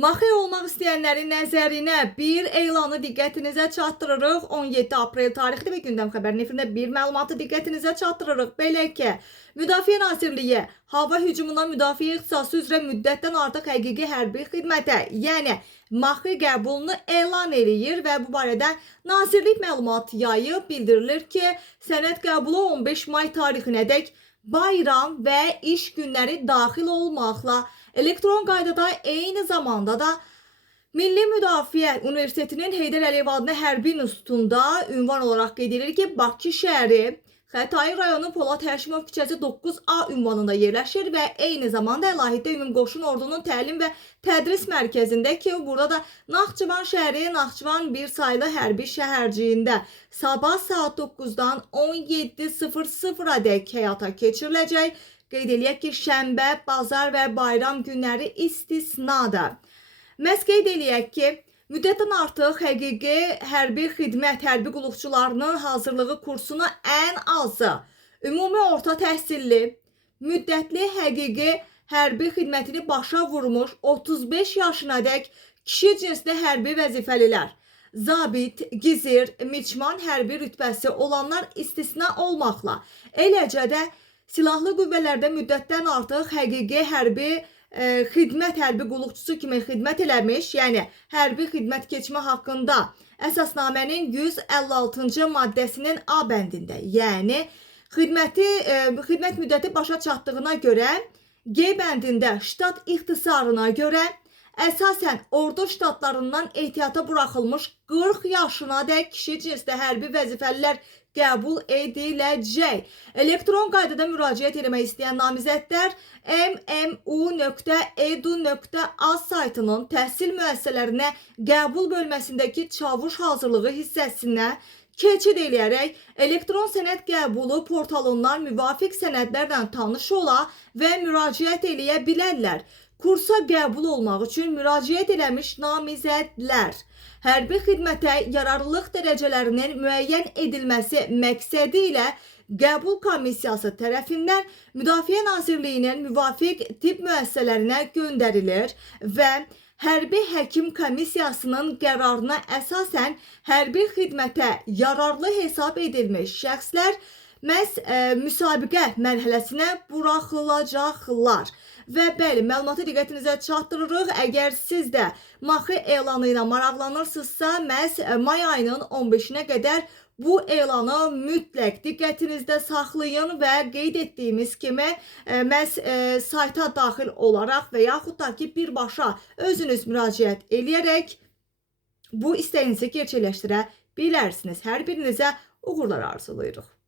Maxi olmaq istəyənlərin nəzərinə bir elanı diqqətinizə çatdırırıq. 17 aprel tarixli və gündəm xəbərinin efirində bir məlumatı diqqətinizə çatdırırıq. Belə ki, Müdafiə Nazirliyi hava hücumundan müdafiə ixtisası üzrə müddətdən artıq həqiqi hərbi xidmətə, yəni Maxi qəbulunu elan eləyir və bu barədə Nazirlik məlumat yayıb. Bildirilir ki, sənəd qəbulu 15 may tarixinədək bayram və iş günləri daxil olmaqla elektron qaydada eyni zamanda da Milli Müdafiə Universitetinin Heydər Əliyev adlı hərbi institutunda ünvan olaraq qeyd edilir ki, Bakı şəhəri Xətai rayonu Polad Həşimov küçəsi 9A ünvanında yerləşir və eyni zamanda Əlahiddə Ümumqoşun Ordunun təlim və tədris mərkəzində ki, burada da Naxçıvan şəhəri Naxçıvan bir saylı hərbi şəhərciyində sabah saat 9-dan 17:00-dək həyata keçiriləcək. Qeyd eləyək ki, şənbə, bazar və bayram günləri istisnadır. Məhz qeyd eləyək ki, müddətdən artıq həqiqi hərbi xidmət, hərbi qulluqçularının hazırlığı kursuna ən azı ümumi orta təhsilli, müddətli həqiqi hərbi xidmətini başa vurmuş 35 yaşınadək kişi cinsli hərbi vəzifəlilər, zabit, gizir, miçman hərbi rütbəsi olanlar istisna olmaqla, eləcə də silahlı qüvvələrdə müddətdən artıq həqiqi hərbi xidmət, hərbi qulluqçusu kimi xidmət eləmiş, yəni hərbi xidmət keçmə haqqında əsasnamənin 156-cı maddəsinin A bəndində, yəni xidmət müddəti başa çatdığına görə G bəndində ştat ixtisarına görə əsasən ordu ştatlarından ehtiyata buraxılmış 40 yaşınadək kişi cinsli hərbi vəzifəlilər qəbul ediləcək. Elektron qaydada müraciət etmək istəyən namizədlər mmu.edu.az saytının təhsil müəssisələrinə qəbul bölməsindəki çavuş hazırlığı hissəsinə keçid eləyərək elektron sənəd qəbulu portalından müvafiq sənədlərlə tanış ola və müraciət eləyə bilərlər. Kursa qəbul olmaq üçün müraciət eləmiş namizədlər hərbi xidmətə yararlılıq dərəcələrinin müəyyən edilməsi məqsədi ilə qəbul komissiyası tərəfindən Müdafiə Nazirliyinin müvafiq tibb müəssisələrinə göndərilir və hərbi həkim komissiyasının qərarına əsasən hərbi xidmətə yararlı hesab edilmiş şəxslər məhz müsabiqə mərhələsinə buraxılacaqlar. Və bəli, məlumatı diqqətinizə çatdırırıq. Əgər siz də Maxi elanı ilə maraqlanırsınızsa, məhz may ayının 15-nə qədər bu elanı mütləq diqqətinizdə saxlayın və qeyd etdiyimiz kimi məhz sayta daxil olaraq və yaxud da ki birbaşa özünüz müraciət eləyərək bu istəyinizi gerçəkləşdirə bilərsiniz. Hər birinizə uğurlar arzulayırıq.